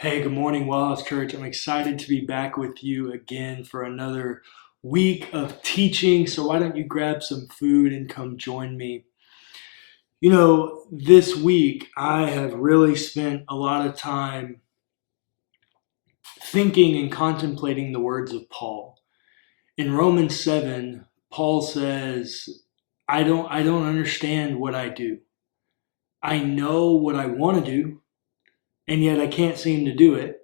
Hey, good morning, WellHouse Church. I'm excited to be back with you again for another week of teaching. So, why don't you grab some food and come join me? This week I have really spent a lot of time thinking and contemplating the words of Paul. In Romans 7, Paul says, I don't understand what I do. I know what I want to do, and yet I can't seem to do it.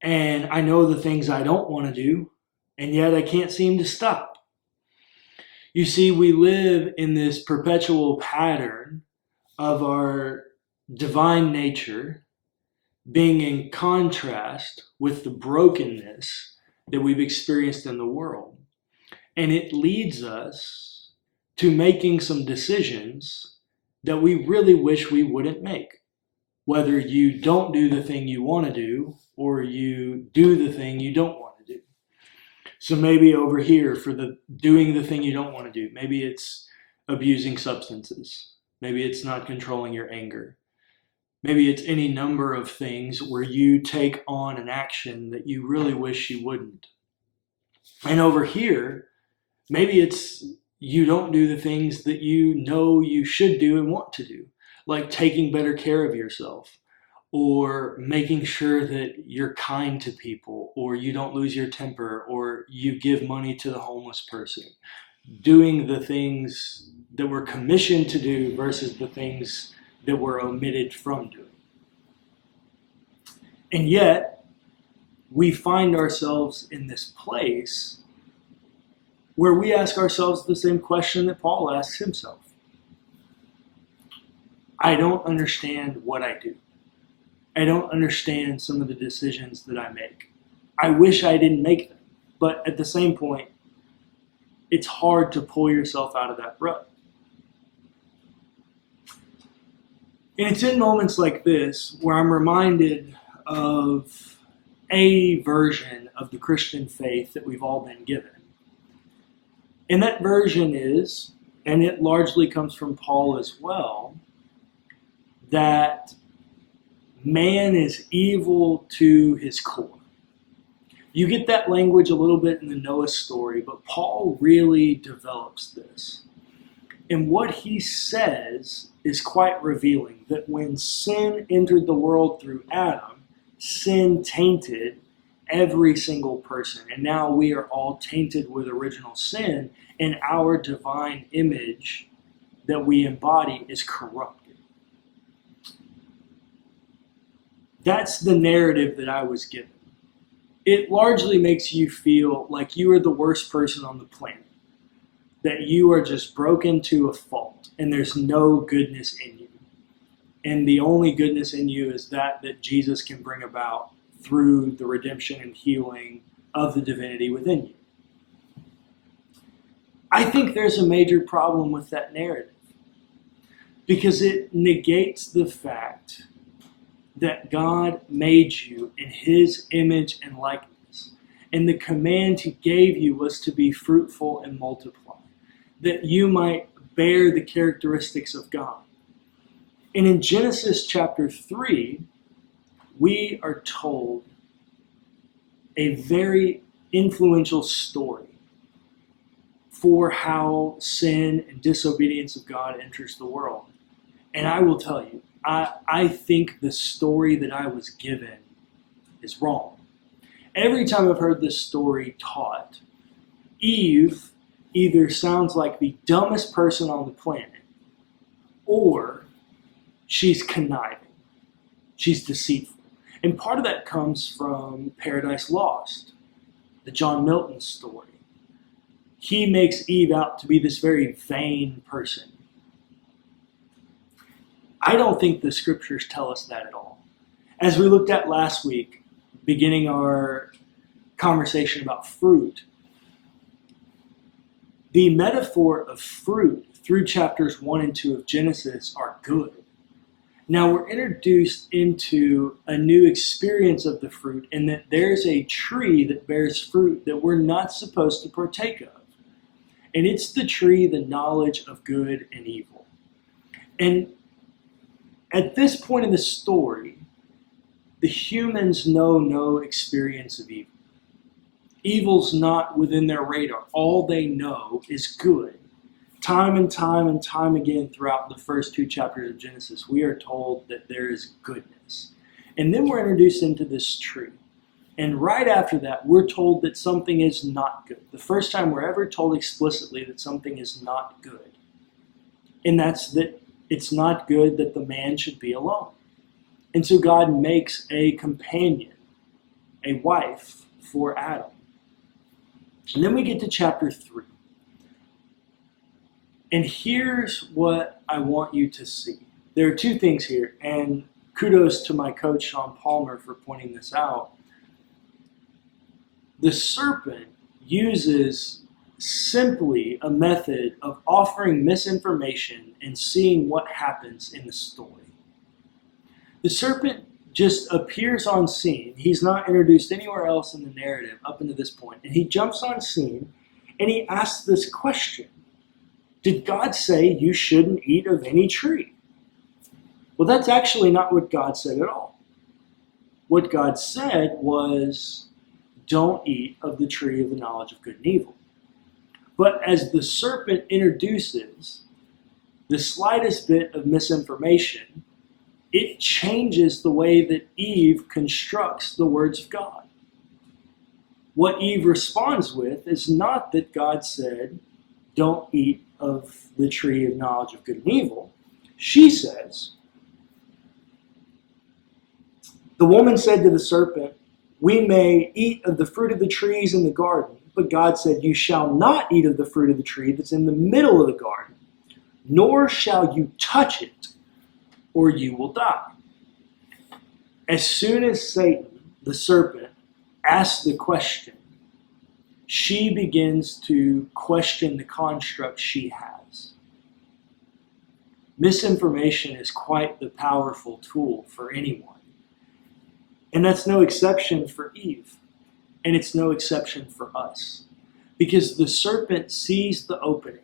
And I know the things I don't want to do, and yet I can't seem to stop. You see, we live in this perpetual pattern of our divine nature being in contrast with the brokenness that we've experienced in the world. And it leads us to making some decisions that we really wish we wouldn't make. Whether you don't do the thing you want to do or you do the thing you don't want to do. So maybe over here for the doing the thing you don't want to do, maybe it's abusing substances. Maybe it's not controlling your anger. Maybe it's any number of things where you take on an action that you really wish you wouldn't. And over here, maybe it's you don't do the things that you know you should do and want to do, like taking better care of yourself, or making sure that you're kind to people, or you don't lose your temper, or you give money to the homeless person. Doing the things that we're commissioned to do versus the things that we're omitted from doing. And yet, we find ourselves in this place where we ask ourselves the same question that Paul asks himself. I don't understand what I do. I don't understand some of the decisions that I make. I wish I didn't make them, but at the same point, it's hard to pull yourself out of that rut. And it's in moments like this where I'm reminded of a version of the Christian faith that we've all been given. And that version is, and it largely comes from Paul as well, that man is evil to his core. You get that language a little bit in the Noah story, but Paul really develops this. And what he says is quite revealing, that when sin entered the world through Adam, sin tainted every single person. And now we are all tainted with original sin, and our divine image that we embody is corrupted. That's the narrative that I was given. It largely makes you feel like you are the worst person on the planet, that you are just broken to a fault, and there's no goodness in you. And the only goodness in you is that Jesus can bring about through the redemption and healing of the divinity within you. I think there's a major problem with that narrative because it negates the fact that God made you in his image and likeness. And the command he gave you was to be fruitful and multiply, that you might bear the characteristics of God. And in Genesis chapter 3, we are told a very influential story for how sin and disobedience of God enters the world. And I will tell you, I think the story that I was given is wrong. Every time I've heard this story taught, Eve either sounds like the dumbest person on the planet, or she's conniving. She's deceitful. And part of that comes from Paradise Lost, the John Milton story. He makes Eve out to be this very vain person. I don't think the scriptures tell us that at all. As we looked at last week, beginning our conversation about fruit, the metaphor of fruit through chapters 1 and 2 of Genesis are good. Now we're introduced into a new experience of the fruit, and that there's a tree that bears fruit that we're not supposed to partake of. And it's the tree, the knowledge of good and evil. And at this point in the story, The humans know no experience of evil. Evil's not within their radar. All they know is good. Time and time and time again throughout the first 2 chapters of Genesis, we are told that there is goodness. And then we're introduced into this tree. And right after that, we're told that something is not good. The first time we're ever told explicitly that something is not good. And that's that it's not good that the man should be alone. And so God makes a companion, a wife for Adam. And then we get to chapter 3. And here's what I want you to see. There are 2 things here, and kudos to my coach, Sean Palmer, for pointing this out. The serpent uses simply a method of offering misinformation and seeing what happens in the story. The serpent just appears on scene. He's not introduced anywhere else in the narrative up until this point. And he jumps on scene and he asks this question. Did God say you shouldn't eat of any tree? Well, that's actually not what God said at all. What God said was, don't eat of the tree of the knowledge of good and evil. But as the serpent introduces the slightest bit of misinformation, it changes the way that Eve constructs the words of God. What Eve responds with is not that God said, don't eat of the tree of knowledge of good and evil. She says, the woman said to the serpent, we may eat of the fruit of the trees in the garden, but God said, you shall not eat of the fruit of the tree that's in the middle of the garden, nor shall you touch it, or you will die. As soon as Satan, the serpent, asks the question, she begins to question the construct she has. Misinformation is quite the powerful tool for anyone. And that's no exception for Eve. And it's no exception for us. Because the serpent sees the opening.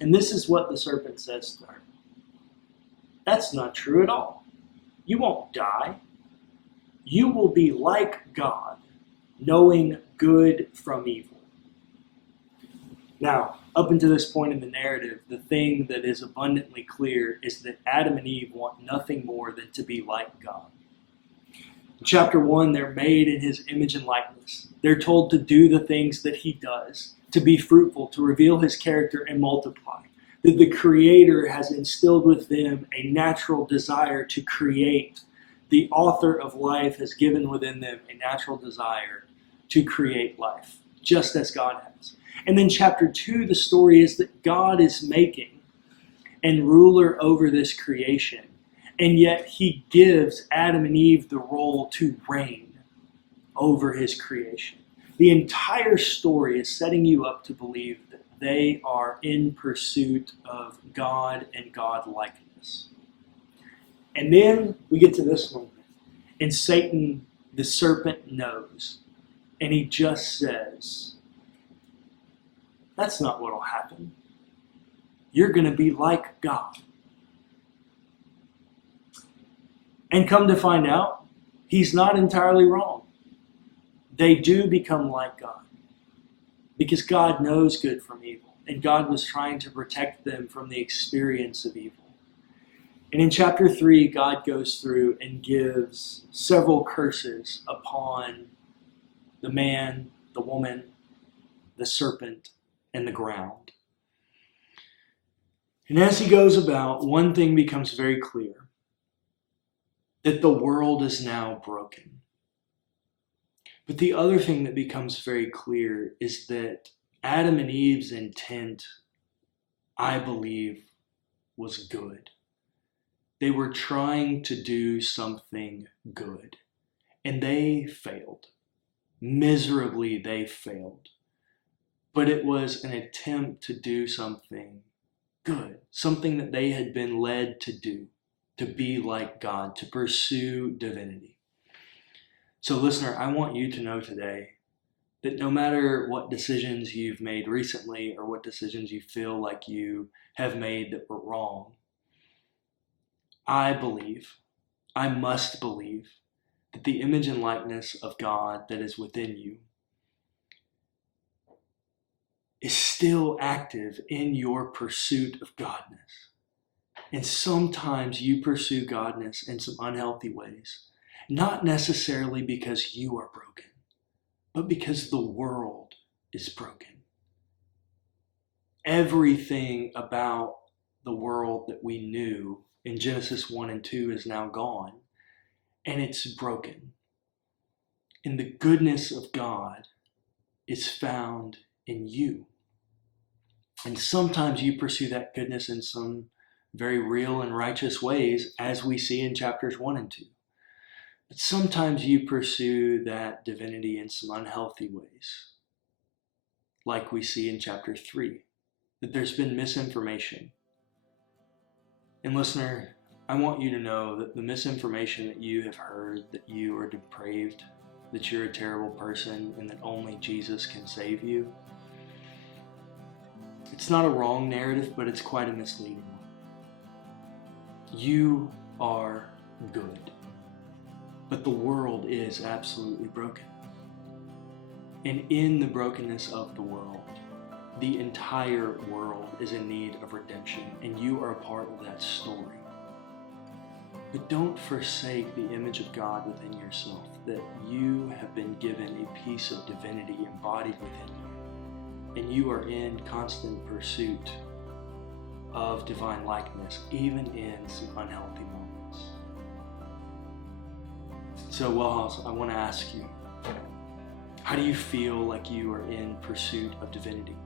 And this is what the serpent says to her. That's not true at all. You won't die. You will be like God, knowing good from evil. Now, up until this point in the narrative, the thing that is abundantly clear is that Adam and Eve want nothing more than to be like God. In chapter 1, they're made in his image and likeness. They're told to do the things that he does, to be fruitful, to reveal his character and multiply. That the Creator has instilled with them a natural desire to create. The author of life has given within them a natural desire to create life, just as God has. And then chapter 2, the story is that God is making and ruler over this creation. And yet he gives Adam and Eve the role to reign over his creation. The entire story is setting you up to believe that they are in pursuit of God and God-likeness. And then we get to this moment. And Satan, the serpent, knows. And he just says, that's not what will happen. You're going to be like God. And come to find out, he's not entirely wrong. They do become like God. Because God knows good from evil. And God was trying to protect them from the experience of evil. And in chapter 3, God goes through and gives several curses upon the man, the woman, the serpent, and the ground. And as he goes about, one thing becomes very clear. That the world is now broken. But the other thing that becomes very clear is that Adam and Eve's intent, I believe, was good. They were trying to do something good. And they failed. Miserably, they failed. But it was an attempt to do something good. Something that they had been led to do. To be like God. To pursue divinity. So listener, I want you to know today that no matter what decisions you've made recently or what decisions you feel like you have made that were wrong, I believe I must believe that the image and likeness of God that is within you is still active in your pursuit of godness. And sometimes you pursue godness in some unhealthy ways, not necessarily because you are broken, but because the world is broken. Everything about the world that we knew in Genesis 1 and 2 is now gone, and it's broken. And the goodness of God is found in you. And sometimes you pursue that goodness in some very real and righteous ways, as we see in chapters 1 and 2. But sometimes you pursue that divinity in some unhealthy ways, like we see in chapter 3, that there's been misinformation. And listener, I want you to know that the misinformation that you have heard, that you are depraved, that you're a terrible person, and that only Jesus can save you, it's not a wrong narrative, but it's quite a misleading one. You are good, but the world is absolutely broken. And in the brokenness of the world, the entire world is in need of redemption, and you are a part of that story. But don't forsake the image of God within yourself, that you have been given a piece of divinity embodied within you, and you are in constant pursuit of divine likeness, even in some unhealthy moments. So, WellHouse, I want to ask you, how do you feel like you are in pursuit of divinity?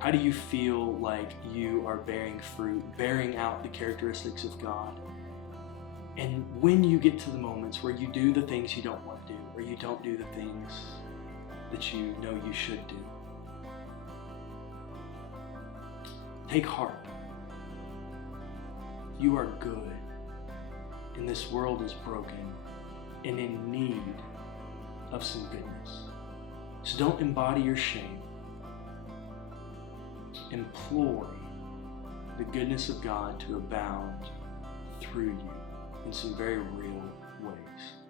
How do you feel like you are bearing fruit, bearing out the characteristics of God? And when you get to the moments where you do the things you don't want to do, or you don't do the things that you know you should do, take heart. You are good, and this world is broken and in need of some goodness. So don't embody your shame. Employ the goodness of God to abound through you in some very real ways.